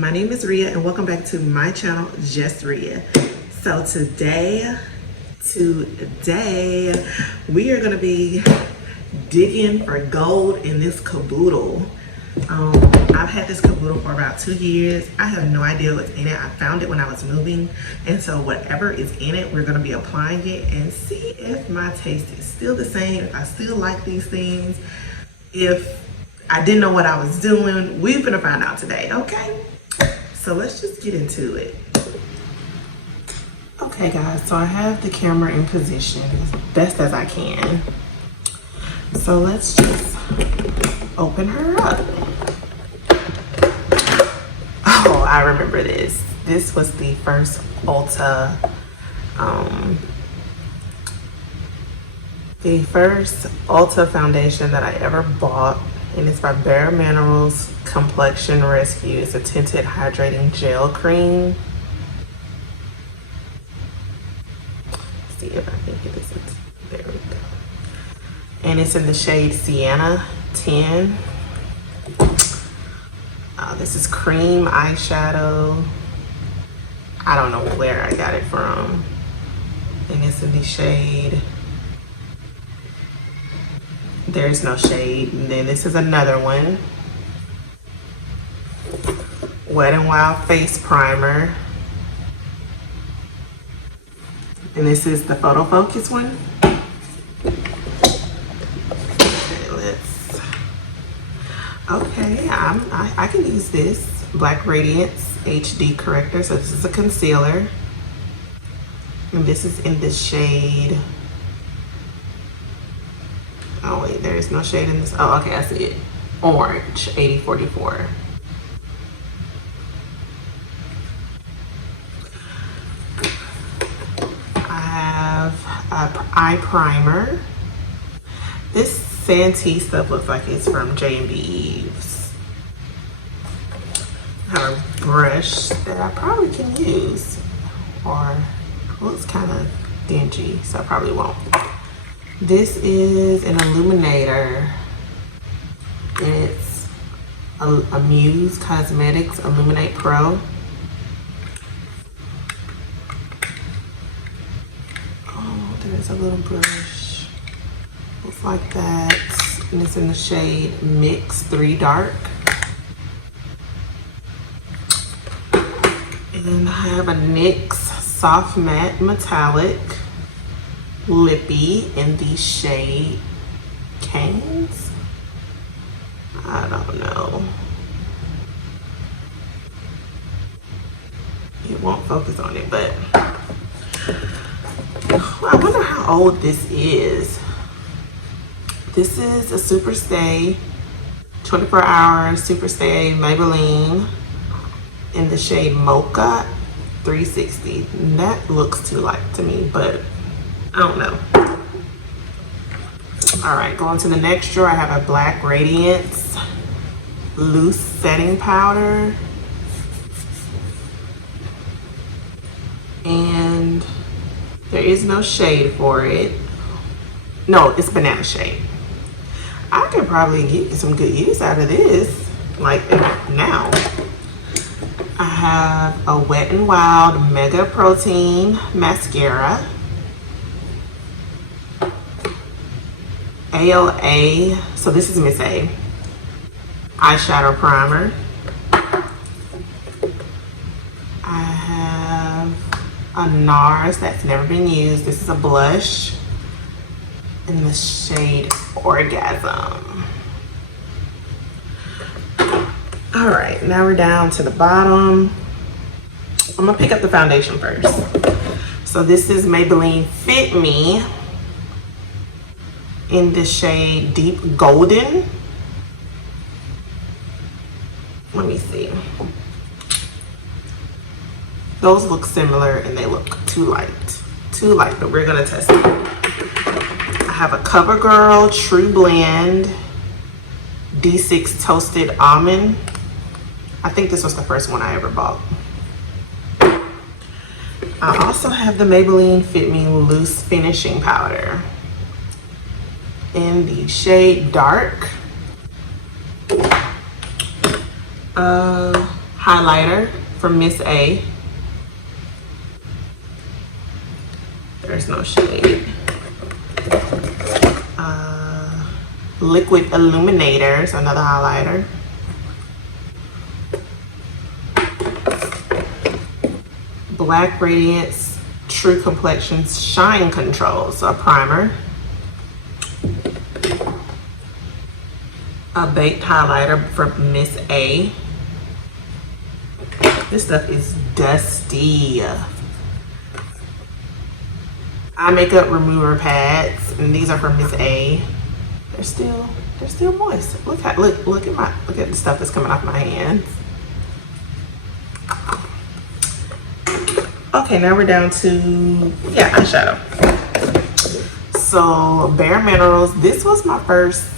My name is Ria and welcome back to my channel, Just Ria. So today we are going to be digging for gold in this caboodle. I've had this caboodle for about 2 years. I have no idea what's in it. I found it when I was moving, and so whatever is in it, we're going to be applying it and see if my taste is still the same, if I still like these things, if I didn't know what I was doing. We're gonna find out today, okay? So let's just get into it. Okay guys, so I have the camera in position as best as I can. So let's just open her up. Oh, I remember this. This was the first Ulta, foundation that I ever bought. And it's by Bare Minerals Complexion Rescue. It's a tinted hydrating gel cream. Let's see if I can get this in. There we go. And it's in the shade Sienna 10. This is cream eyeshadow. I don't know where I got it from. And it's in the shade, there's no shade. And then this is another one, Wet n Wild Face Primer. And this is the Photo Focus one. Okay, I can use this. Black Radiance HD Corrector. So this is a concealer. And this is in the shade, oh wait, there is no shade in this. Oh, okay, I see it. Orange, 8044. I have an eye primer. This Santee stuff looks like it's from J&B Eves. I have a brush that I probably can use, or it looks kind of dingy, so I probably won't. This is an illuminator, and it's a Muse Cosmetics Illuminate Pro. Oh, there's a little brush. Looks like that. And it's in the shade Mix 3 Dark. And I have a NYX Soft Matte Metallic Lippy in the shade Canes. I don't know. It won't focus on it, but I wonder how old this is. This is a Super Stay 24-hour Super Stay Maybelline in the shade Mocha 360. That looks too light to me, but I don't know. All right, going to the next drawer, I have a Black Radiance Loose Setting Powder. And there is no shade for it. No, it's banana shade. I could probably get some good use out of this, like now. I have a Wet n Wild Mega Protein Mascara. ALA, so this is Miss A, eyeshadow primer. I have a NARS that's never been used. This is a blush in the shade Orgasm. All right, now we're down to the bottom. I'm gonna pick up the foundation first. So this is Maybelline Fit Me in the shade Deep Golden. Let me see. Those look similar and they look too light. Too light, but we're gonna test it. I have a CoverGirl True Blend D6 Toasted Almond. I think this was the first one I ever bought. I also have the Maybelline Fit Me Loose Finishing Powder in the shade Dark. highlighter from Miss A. There's no shade. Liquid Illuminators, another highlighter. Black Radiance True Complexions Shine Control, so a primer. A baked highlighter from Miss A. This stuff is dusty. Eye makeup remover pads, and these are from Miss A. They're still moist. Look at the stuff that's coming off my hands. Okay, now we're down to eyeshadow. So Bare Minerals. This was my first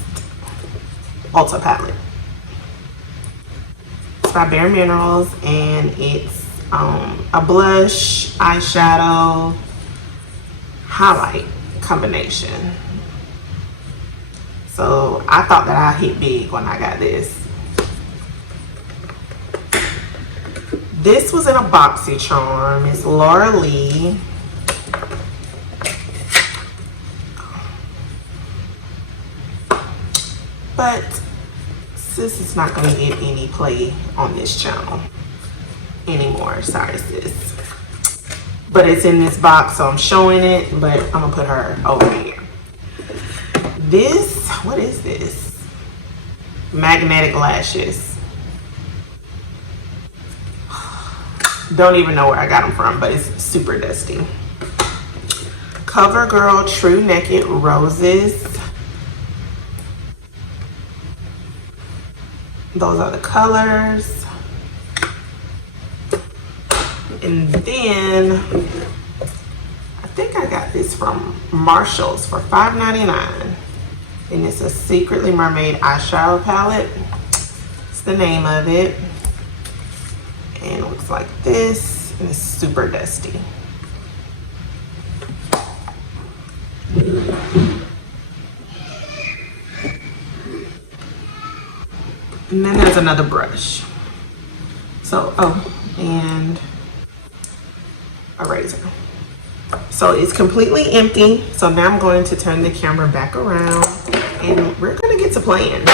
Ulta palette. It's by Bare Minerals, and it's a blush, eyeshadow, highlight combination. So I thought that I hit big when I got this. This was in a BoxyCharm. It's Laura Lee. But sis is not going to get any play on this channel anymore. Sorry, sis. But it's in this box, so I'm showing it, but I'm going to put her over here. This, what is this? Magnetic lashes. Don't even know where I got them from, but it's super dusty. CoverGirl True Naked Roses. Those are the colors. And then I think I got this from Marshall's for $5.99. And it's a Secretly Mermaid eyeshadow palette. It's the name of it. And it looks like this. And it's super dusty. And then there's another brush. So, and a razor. So it's completely empty. So now I'm going to turn the camera back around and we're gonna get to playing.